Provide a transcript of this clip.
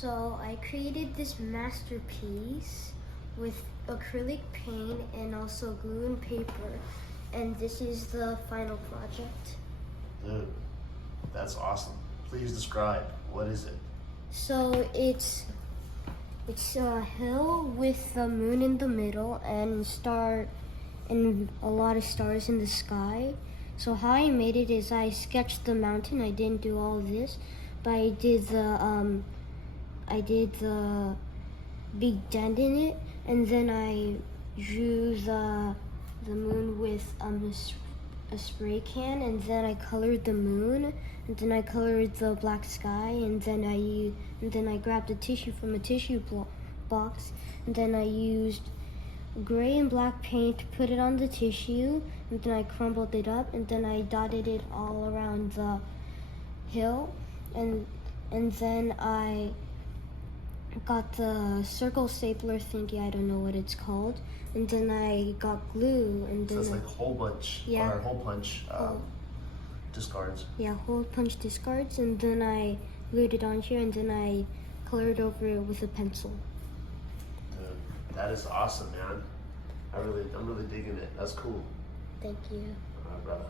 So I created this masterpiece with acrylic paint and also glue and paper, and this is the final project. Dude, that's awesome. Please describe. What is it? So it's a hill with the moon in the middle and a lot of stars in the sky. So how I made it is I sketched the mountain. I didn't do all of this, but I did the big dent in it, and then I drew the moon with a spray can, and then I colored the moon, and then I colored the black sky, and then I grabbed a tissue from a tissue box, and then I used gray and black paint to put it on the tissue, and then I crumbled it up, and then I dotted it all around the hill, and then I got the circle stapler thingy, I don't know what it's called, and then I got glue, and then So it's like hole punch, yeah, or hole punch discards. Yeah, hole punch discards, and then I glued it on here, and then I colored over it with a pencil. Dude, that is awesome, man. I'm really digging it. That's cool. Thank you. All right, brother.